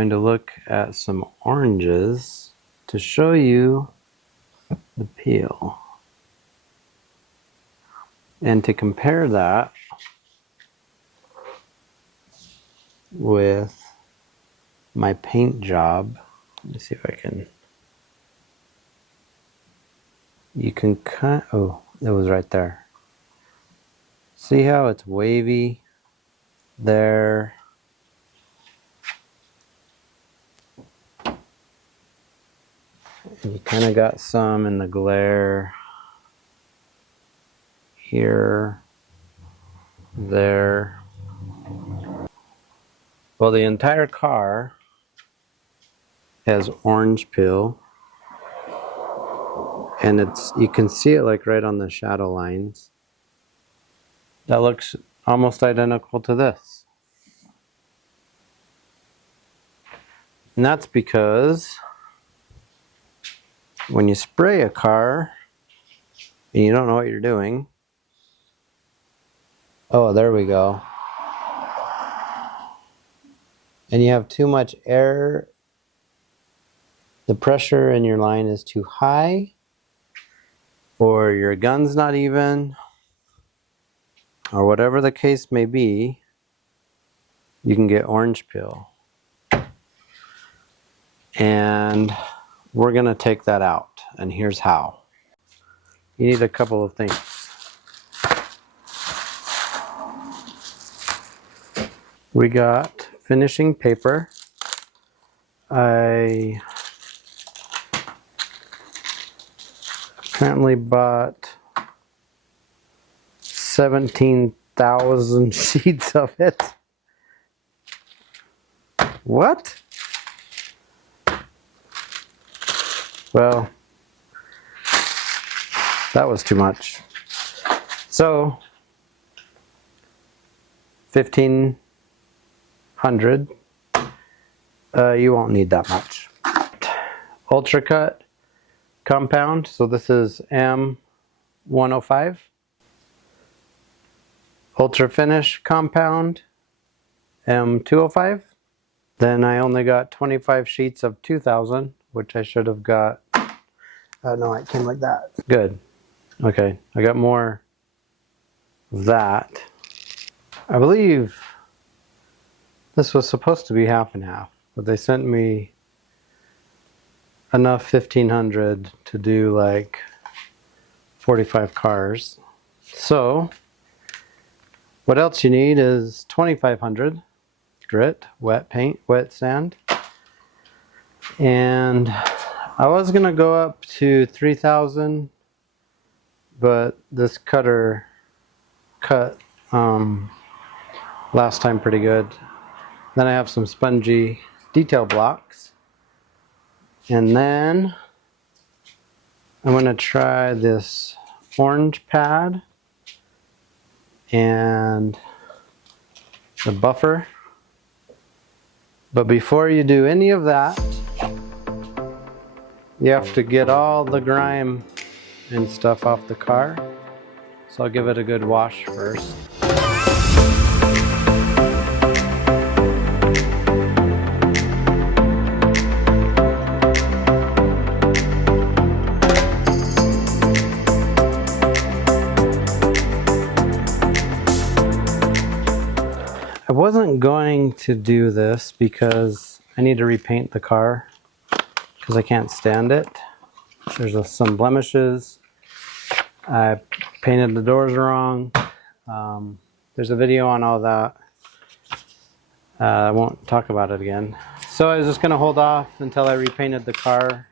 going to look at some oranges to show you the peel. And to compare that with my paint job, let me see if I can. You can cut, oh, it was right there. See how it's wavy there? And you kind of got some in the glare here, there. Well, the entire car has orange peel, and you can see it like right on the shadow lines. That looks almost identical to this. And that's because when you spray a car and you don't know what you're doing, oh, there we go. And you have too much air, the pressure in your line is too high, or your gun's not even, or whatever the case may be, you can get orange peel. And we're gonna take that out, and here's how. You need a couple of things. We got finishing paper. I apparently bought 17,000 sheets of it. What? Well, that was too much. So, 1,500. You won't need that much. Ultra cut compound. So this is M105. Ultra finish compound, M205. Then I only got 25 sheets of 2,000, which I should have got. No, it came like that. Good. Okay, I got more of that. I believe this was supposed to be half and half, but they sent me enough 1,500 to do like 45 cars. So what else you need is 2,500 grit, wet paint, wet sand. And I was gonna go up to 3,000, but this cutter cut last time pretty good. Then I have some spongy detail blocks. And then I'm gonna try this orange pad and the buffer. But before you do any of that, you have to get all the grime and stuff off the car. So I'll give it a good wash first. I wasn't going to do this because I need to repaint the car because I can't stand it. There's some blemishes. I painted the doors wrong. There's a video on all that. I won't talk about it again. So I was just going to hold off until I repainted the car.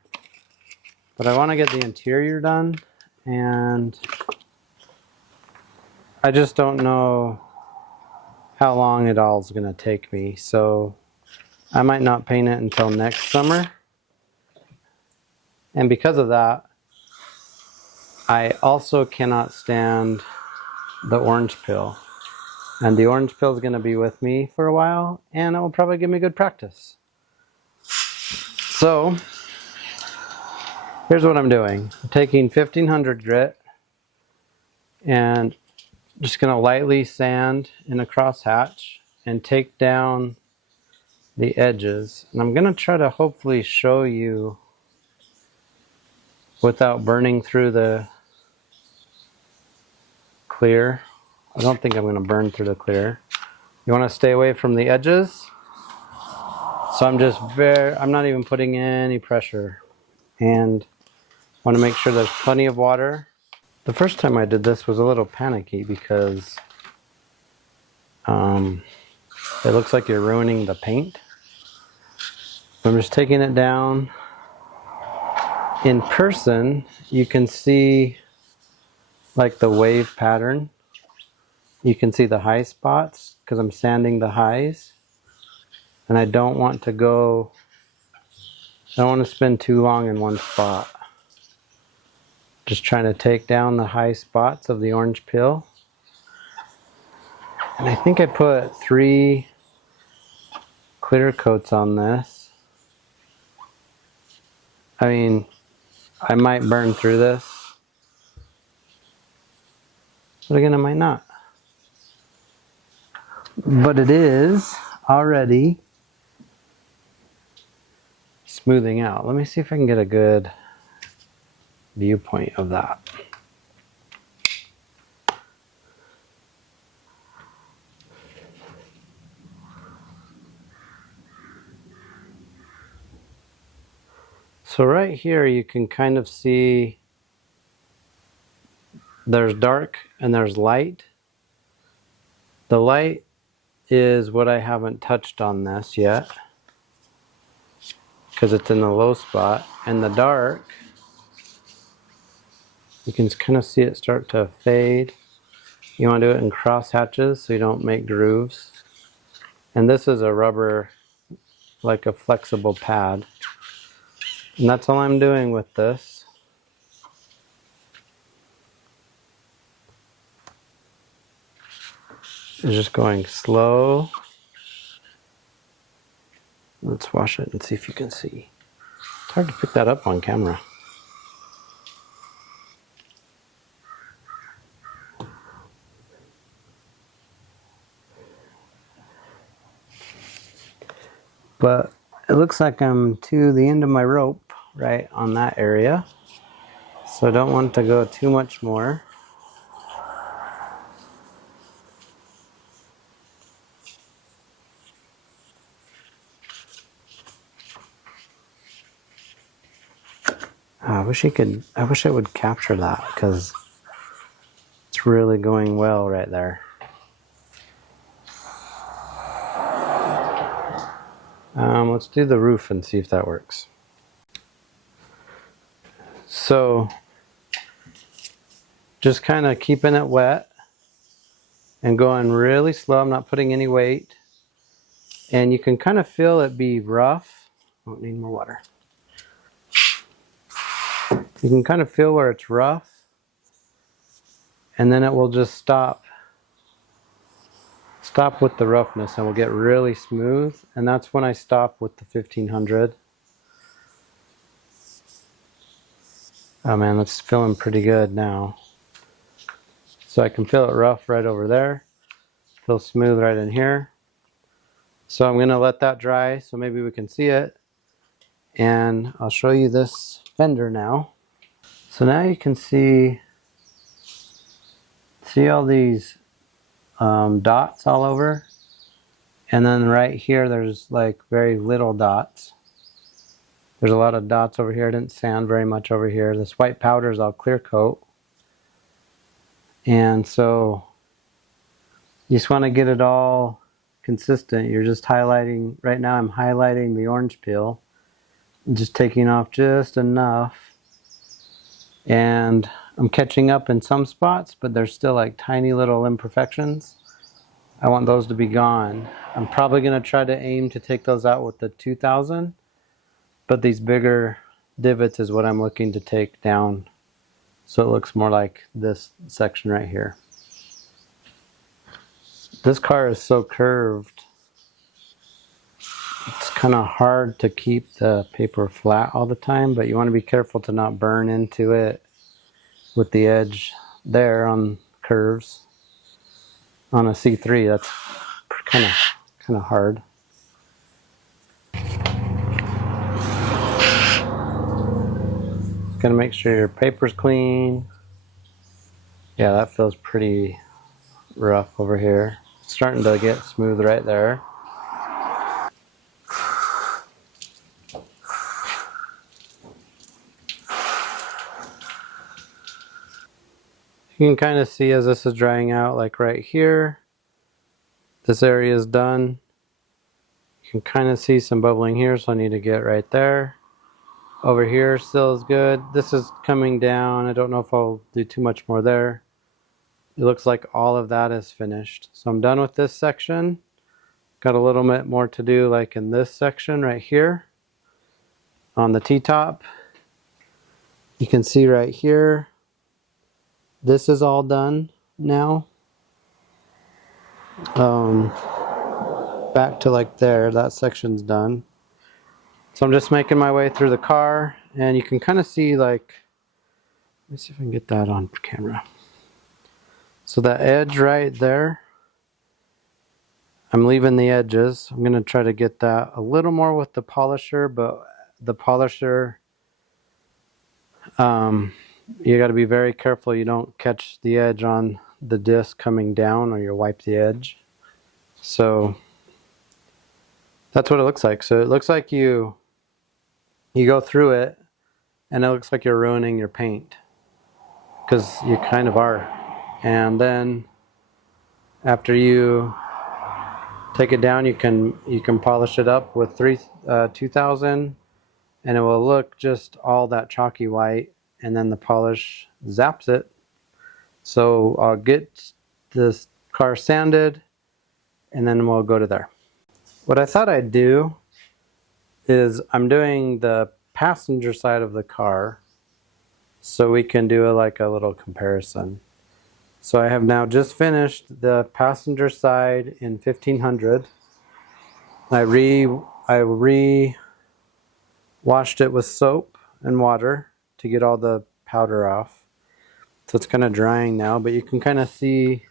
But I want to get the interior done, and I just don't know how long it all is going to take me. So I might not paint it until next summer. And because of that, I also cannot stand the orange peel. And the orange peel is going to be with me for a while, and it will probably give me good practice. So here's what I'm doing. I'm taking 1,500 grit and just going to lightly sand in a crosshatch and take down the edges. And I'm gonna try to hopefully show you without burning through the clear. I don't think I'm gonna burn through the clear. You wanna stay away from the edges. So I'm not even putting any pressure. And want to make sure there's plenty of water. The first time I did this was a little panicky because it looks like you're ruining the paint. I'm just taking it down. In person, you can see like the wave pattern. You can see the high spots because I'm sanding the highs. And I don't want to spend too long in one spot. Just trying to take down the high spots of the orange peel. And I think I put 3 clear coats on this. I mean, I might burn through this, but again, I might not. But it is already smoothing out. Let me see if I can get a good viewpoint of that. So right here you can kind of see there's dark and there's light. The light is what I haven't touched on this yet because it's in the low spot, and the dark, you can kind of see it start to fade. You want to do it in cross hatches so you don't make grooves. And this is a rubber, like a flexible pad. And that's all I'm doing with this. Is just going slow. Let's wash it and see if you can see. It's hard to pick that up on camera. But it looks like I'm to the end of my rope right on that area. So I don't want to go too much more. I wish it would capture that because it's really going well right there. Let's do the roof and see if that works. So just kind of keeping it wet and going really slow. I'm not putting any weight. And you can kind of feel it be rough. Oh, need more water. You can kind of feel where it's rough. And then it will just stop with the roughness and will get really smooth. And that's when I stop with the 1500. Oh man, that's feeling pretty good now. So I can feel it rough right over there. Feel smooth right in here. So I'm going to let that dry so maybe we can see it. And I'll show you this fender now. So now you can see all these dots all over. And then right here there's like very little dots. There's a lot of dots over here. I didn't sand very much over here. This white powder is all clear coat. And so you just want to get it all consistent. You're just highlighting, right now I'm highlighting the orange peel, just taking off just enough. And I'm catching up in some spots, but there's still like tiny little imperfections. I want those to be gone. I'm probably going to try to aim to take those out with the 2000, but these bigger divots is what I'm looking to take down so it looks more like this section right here. This car is so curved, it's kind of hard to keep the paper flat all the time, but you want to be careful to not burn into it with the edge there on curves. On a C3, that's kind of hard. Gonna make sure your paper's clean. Yeah, that feels pretty rough over here. It's starting to get smooth right there. You can kind of see as this is drying out, like right here, this area is done. You can kind of see some bubbling here, so I need to get right there. Over here still is good. This is coming down. I don't know if I'll do too much more there. It looks like all of that is finished. So I'm done with this section. Got a little bit more to do, like in this section right here on the T-top. You can see right here, this is all done now. Back to like there, that section's done. So I'm just making my way through the car, and you can kind of see, like, let me see if I can get that on camera. So that edge right there, I'm leaving the edges. I'm gonna try to get that a little more with the polisher, but the polisher, you gotta be very careful you don't catch the edge on the disc coming down, or you'll wipe the edge. So that's what it looks like. So it looks like you go through it, and it looks like you're ruining your paint, because you kind of are. And then after you take it down, you can polish it up with 2000, and it will look just all that chalky white, and then the polish zaps it. So I'll get this car sanded, and then we'll go to there. What I thought I'd do is I'm doing the passenger side of the car, so we can do like a little comparison. So I have now just finished the passenger side in 1500. I re-washed it with soap and water to get all the powder off. So it's kind of drying now, but you can kind of see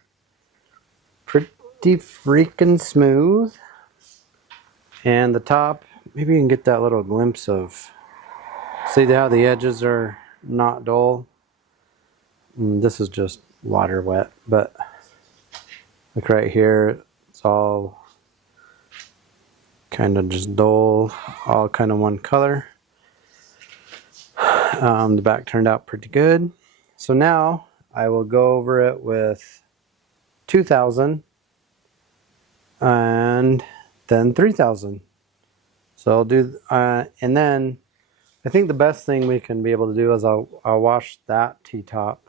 pretty freaking smooth. And the top, maybe you can get that little glimpse of, see how the edges are not dull. This is just water wet, but look right here, it's all kind of just dull, all kind of one color. The back turned out pretty good. So now I will go over it with 2000 and then 3000. So I'll do, and then I think the best thing we can be able to do is I'll wash that T-top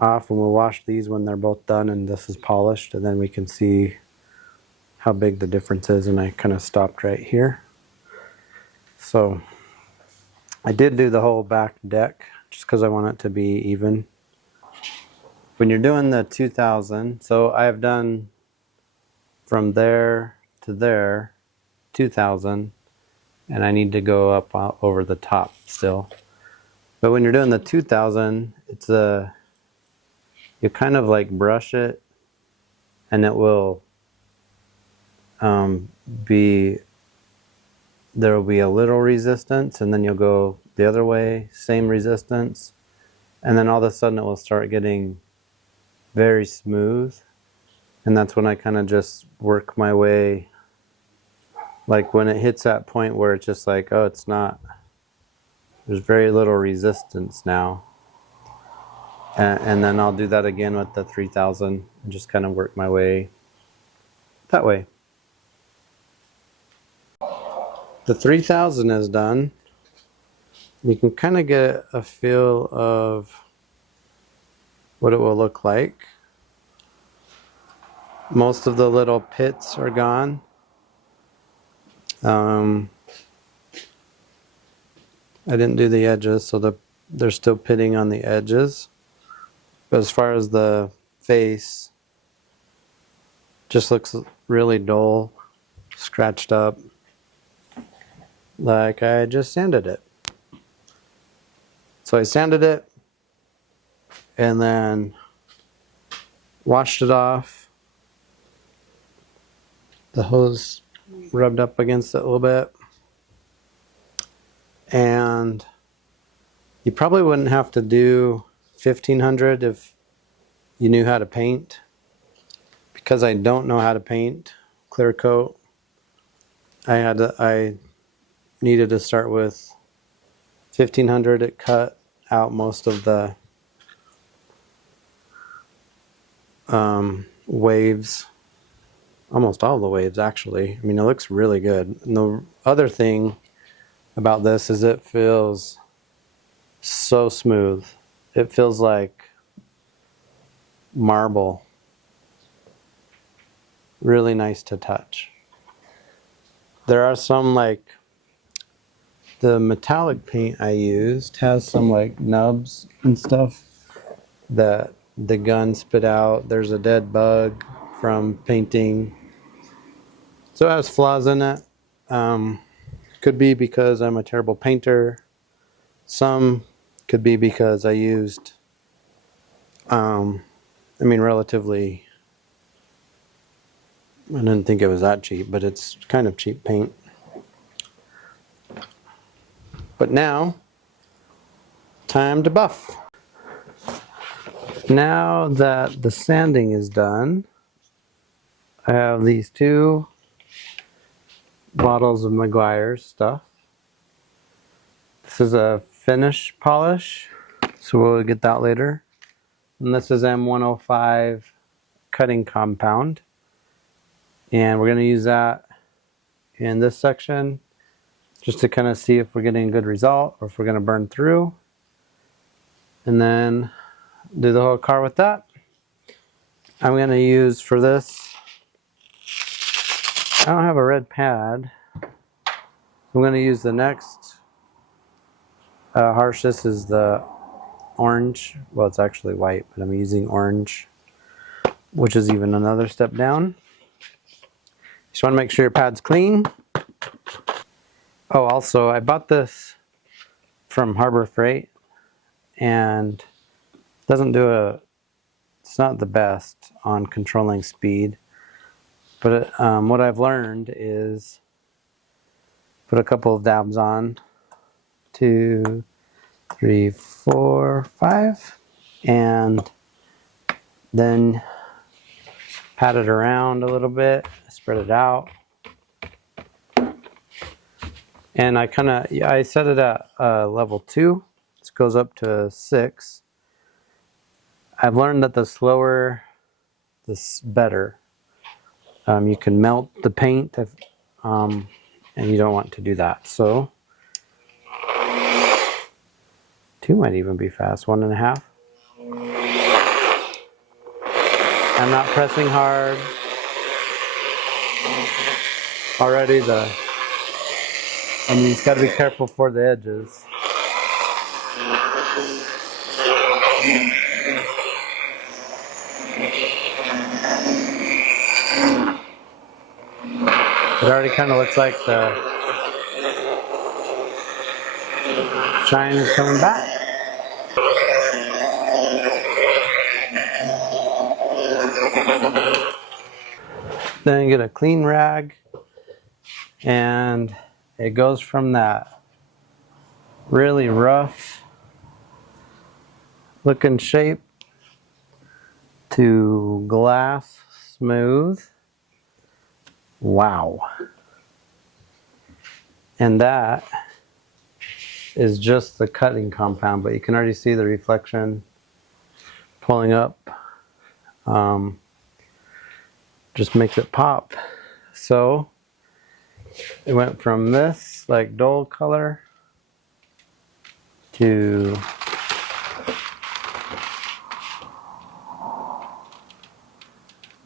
off, and we'll wash these when they're both done and this is polished, and then we can see how big the difference is. And I kind of stopped right here. So I did do the whole back deck just because I want it to be even. When you're doing the 2000, so I have done from there to there 2000, and I need to go up over the top still. But when you're doing the 2000, it's you kind of like brush it, and it will there will be a little resistance, and then you'll go the other way, same resistance, and then all of a sudden it will start getting very smooth. And that's when I kind of just work my way, like when it hits that point where it's just like, oh, it's not, there's very little resistance now. And then I'll do that again with the 3000 and just kind of work my way that way. The 3000 is done. You can kind of get a feel of what it will look like. Most of the little pits are gone. I didn't do the edges, so they're still pitting on the edges. But as far as the face, just looks really dull, scratched up, like I just sanded it. So I sanded it and then washed it off. The hose rubbed up against it a little bit, and You probably wouldn't have to do 1500 if you knew how to paint. Because I don't know how to paint clear coat, I needed to start with 1500. It cut out most of the waves, almost all the waves actually. I mean, it looks really good. And the other thing about this is it feels so smooth. It feels like marble. Really nice to touch. There are some, like the metallic paint I used has some like nubs and stuff that the gun spit out. There's a dead bug from painting. So it has flaws in it. Could be because I'm a terrible painter. Some could be because I used, relatively, I didn't think it was that cheap, but it's kind of cheap paint. But now, time to buff. Now that the sanding is done, I have these two bottles of Meguiar's stuff. This is a finish polish, so we'll get that later. And this is M105 cutting compound. And we're going to use that in this section just to kind of see if we're getting a good result or if we're going to burn through. And then do the whole car with that. I'm going to use for this, I don't have a red pad. I'm going to use the next harsh. This is the orange. Well, it's actually white, but I'm using orange, which is even another step down. Just want to make sure your pad's clean. Oh, also, I bought this from Harbor Freight, and doesn't do it's not the best on controlling speed. But what I've learned is put a couple of dabs on, 2, 3, 4, 5, and then pat it around a little bit, spread it out. And I set it at level 2. This goes up to 6. I've learned that the slower, the better. You can melt the paint, and you don't want to do that. So 2 might even be fast, 1.5. I'm not pressing hard. Already you just got to be careful for the edges. It already kind of looks like the shine is coming back. Then get a clean rag, and it goes from that really rough looking shape to glass smooth. Wow. And that is just the cutting compound, but you can already see the reflection pulling up. Just makes it pop. So it went from this like dull color to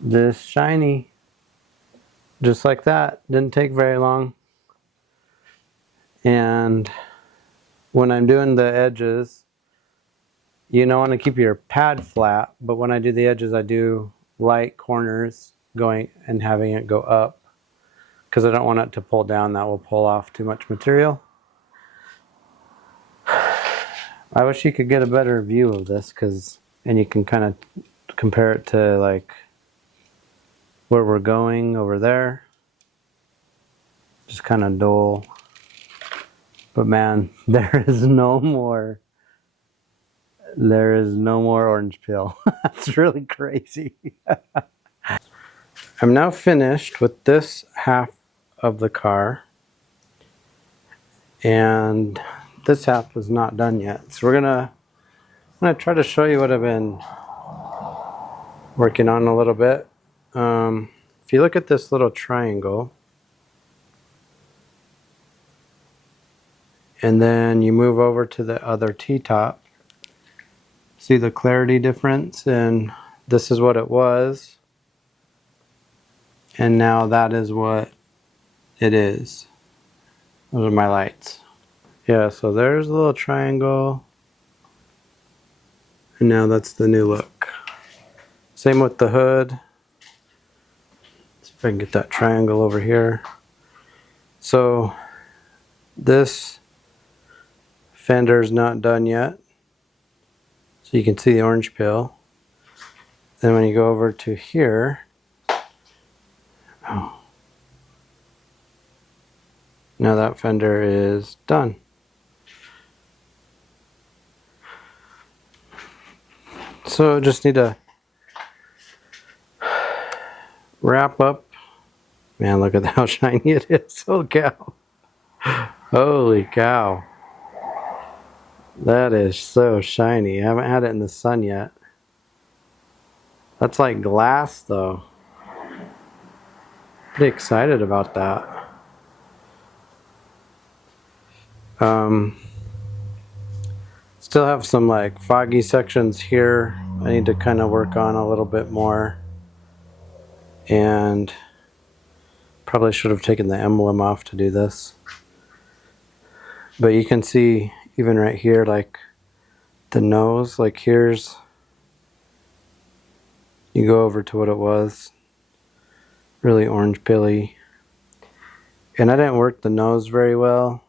this shiny, just like that. Didn't take very long. And when I'm doing the edges, you don't want to keep your pad flat, but when I do the edges, I do light corners going and having it go up, because I don't want it to pull down. That will pull off too much material. I wish you could get a better view of this, and you can kind of compare it to like where we're going over there. Just kind of dull. But man, there is no more There is no more orange peel. That's really crazy. I'm now finished with this half of the car, and this half is not done yet. So I'm gonna try to show you what I've been working on a little bit. If you look at this little triangle, and then you move over to the other T-top, see the clarity difference, and this is what it was, and now that is what it is. Those are my lights. Yeah, so there's a little triangle, and now that's the new look. Same with the hood. Let's see if I can get that triangle over here. So this fender is not done yet, so you can see the orange peel. Then when you go over to here, oh, now that fender is done. So just need to wrap up. Man, look at how shiny it is. Holy cow. Holy cow. That is so shiny. I haven't had it in the sun yet. That's like glass though. Pretty excited about that. Still have some like foggy sections here I need to kind of work on a little bit more, and probably should have taken the emblem off to do this, but you can see even right here, like the nose, like here's, you go over to what it was, really orange pilly, and I didn't work the nose very well.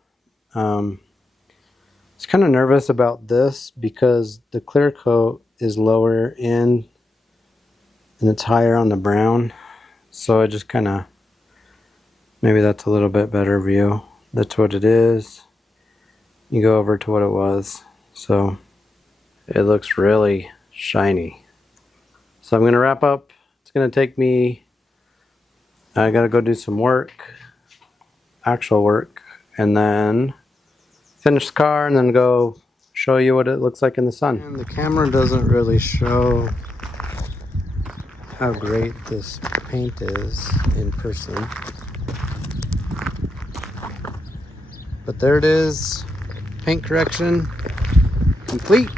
I was kind of nervous about this because the clear coat is lower in and it's higher on the brown. So I just kind of, maybe that's a little bit better view. That's what it is. You go over to what it was. So it looks really shiny. So I'm going to wrap up. It's going to take me, I got to go do some work, actual work, and then finish the car and then go show you what it looks like in the sun. And the camera doesn't really show how great this paint is in person. But there it is, paint correction complete.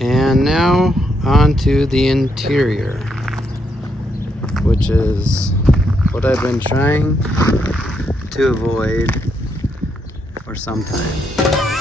And now on to the interior, which is what I've been trying to avoid for some time.